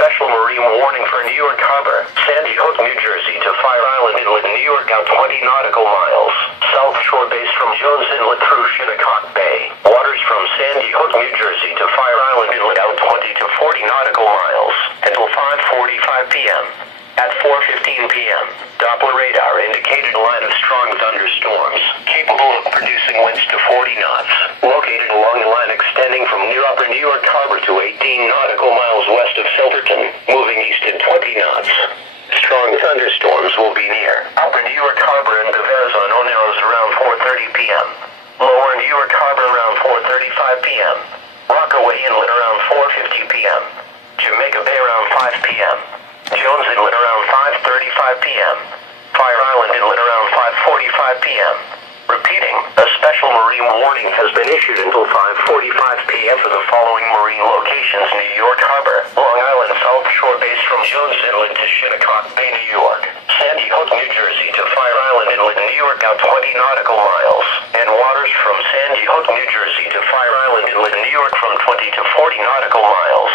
special marine warning for New York Harbor, Sandy Hook, New Jersey to Fire Island Inlet, New York out 20 nautical miles. South shore base from Jones Inlet through Shinnecock Bay. Waters from Sandy Hook, New Jersey to Fire Island Inlet out 20 to 40 nautical miles until 5:45 p.m. At 4:15 p.m., Doppler radar indicated a line of strong thunderstorms, capable of producing winds to 40 knots, located along the line extending from near Upper New York Harbor to 18 nautical miles west of Silverton, moving east at 20 knots. Strong thunderstorms will be near Upper New York Harbor and Gavaison Narrows around 4:30 p.m., Lower New York Harbor around 4:35 p.m., Rockaway Inlet around 4:50 p.m., Jamaica Bay around 5 p.m., Jones Inlet around 5:35 p.m. Fire Island Inlet around 5:45 p.m. Repeating, a special marine warning has been issued until 5:45 p.m. for the following marine locations: New York Harbor, Long Island South Shore base from Jones Inlet to Shinnecock Bay, New York, Sandy Hook, New Jersey to Fire Island Inlet, New York out 20 nautical miles, and waters from Sandy Hook, New Jersey to Fire Island Inlet, New York from 20 to 40 nautical miles.